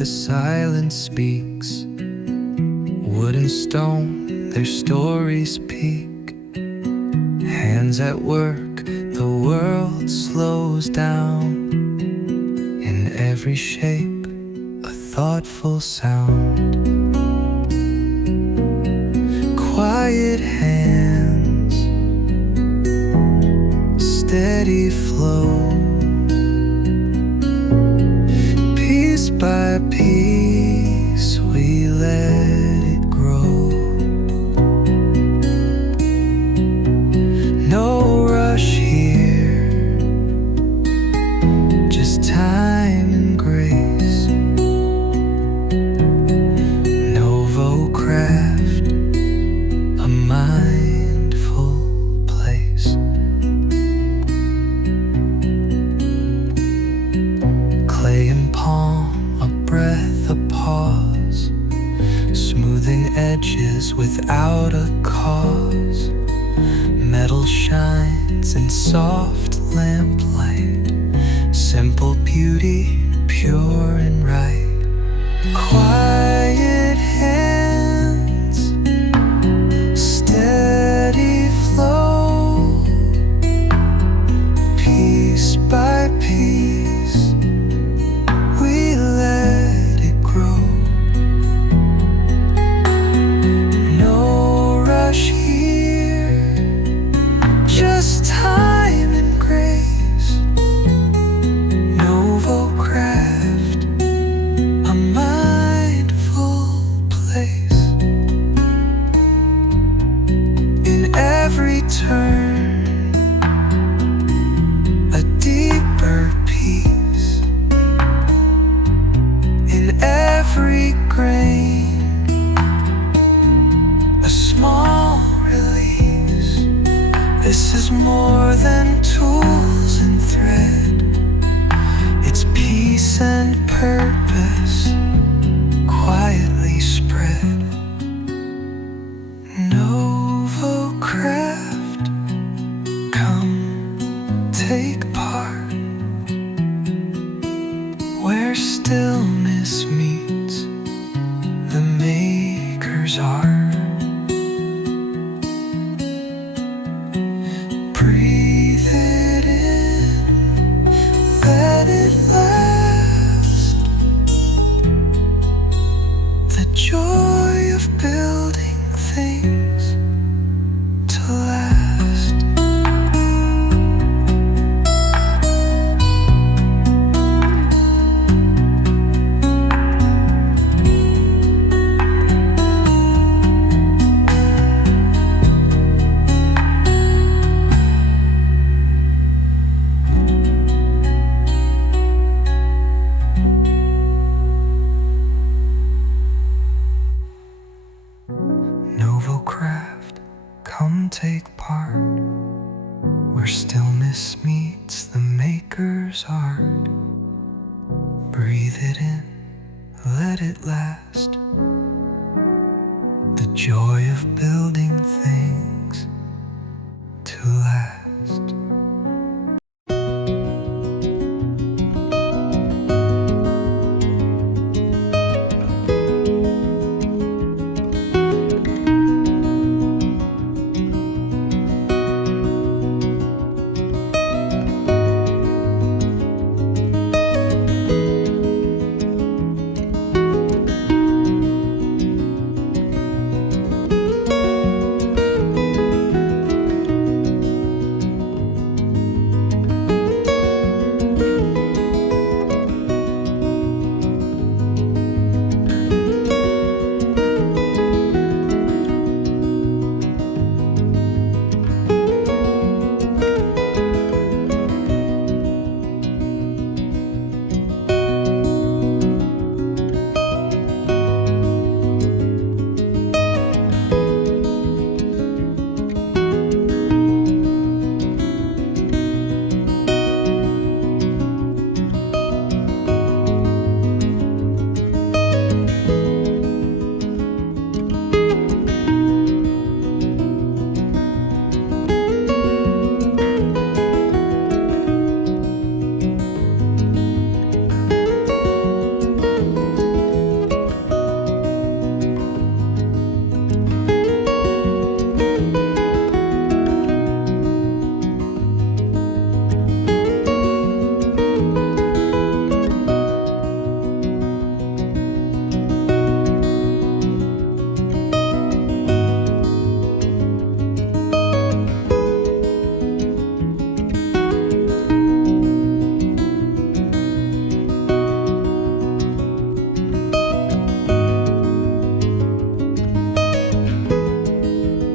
the silence speaks. Wood and stone, their stories peak. Hands at work, the world slows down. In every shape, a thoughtful sound. Quiet hands, steady flow. Piece by piece, we let it grow. No rush here, just time and grace. Novo craft, a mindful place. Clay and palm, a breath, a pause. Smoothing edges without a cause. Metal shines in soft lamplight. Simple beauty, pure and right. Quiet hands, steady flow. Piece by piece, we let it grow. No rush here, just time and grace. Novo craft, a mindful place. In every turn, a deeper peace. In every grain, a small release. This is more than tools and thread. It's peace and purpose, quietly spread. Novo craft, come take part. Where stillness meets the maker's art. Breathe it in, let it last. The joy of building things to last. Novo craft, come take part. Where stillness meets the maker's art. Breathe it in, let it last. The joy of building things